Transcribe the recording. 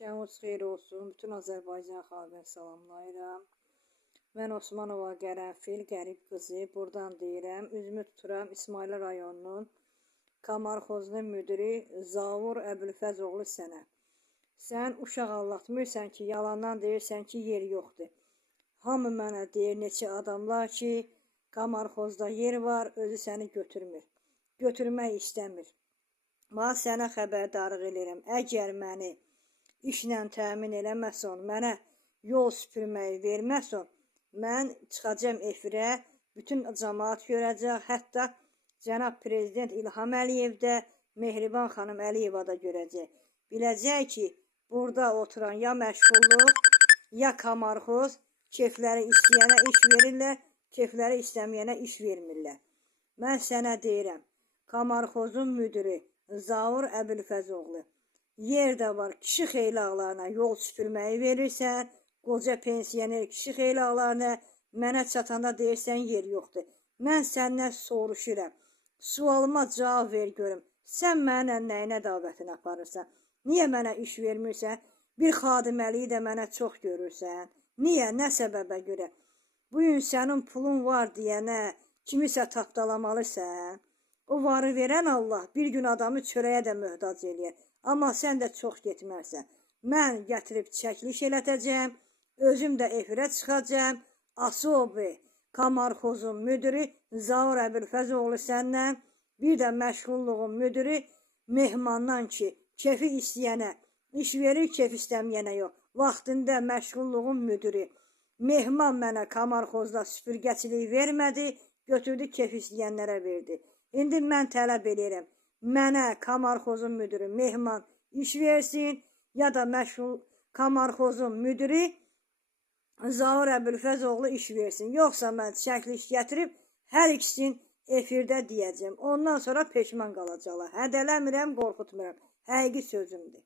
Şəniniz xeyir olsun. Bütün Azərbaycan xalqını salamlayıram. Mən Osmanova Qərənfil Qərib qızı. Buradan deyirəm. Üzümü tuturam İsmayıl rayonunun Kamarxozunun müdiri Zavur Əbülfəzoğlu sənə. Sən uşaq anlatmırsan ki, yalandan deyirsən ki, yer yoxdur. Hamı mənə deyir, neçə adamlar ki, Kamarxozda yer var, özü səni götürmür. Götürmək istəmir. Mən sənə xəbərdarlıq edirəm. Əgər məni işlə təmin eləməsən, mənə yol süpürməyi verməsən, mən çıxacam efirə, bütün cəmaət görəcək, hətta cənab prezident İlham Əliyev də, Mehriban xanım Əliyeva da görəcək. Biləcək ki, burada oturan ya məşğulluq, ya Kamarxoz, kefləri istəyənə iş verirlər, kefləri istəməyənə iş vermirlər. Mən sənə deyirəm, Kamarxozun müdiri Zavur Əbülfəzoğlu, yer də var, kişi xeylaqlarına yol süpürməyi verirsən, qoca pensioner kişi xeylaqlarına, mənə çatanda deyirsən yer yoxdur. Mən səndən soruşuram, sualıma cavab ver görüm, sən mənə nəyinə davətini aparırsan? Niyə mənə iş vermirsən? Bir xadiməliyi də mənə çox görürsən. Niyə? Nə səbəbə görə? Bugün sənin pulun var deyənə kimisə tapdalamalısan. O varı verən Allah bir gün adamı çörəyə də möhtac eləyər. Amma sən də çox getmərsən. Mən gətirib çəkiliş elətəcəm, özüm də efirə çıxacam. Asobi Kamarxozun müdiri Zavur Əbülfəzoğlu səndən, bir də məşğulluğun müdiri Mehmandan ki, kefi istəyənə iş verir, kef istəməyənə yox. Vaxtında məşğulluğun müdiri Mehman mənə Kamarxozda süpürgəçilik vermədi, götürdü kef istəyənlərə verdi. İndi mən tələb edirəm, mənə Kamarxozun müdiri Mehman iş versin, ya da məşğul Kamarxozun müdiri Zavur Əbülfəzoğlu iş versin. Yoxsa mən çəkiliş gətirib hər ikisini efirdə deyəcəm. Ondan sonra peşman qalacaqlar. Hədələmirəm, qorxutmuram. Həqiqi sözümdür.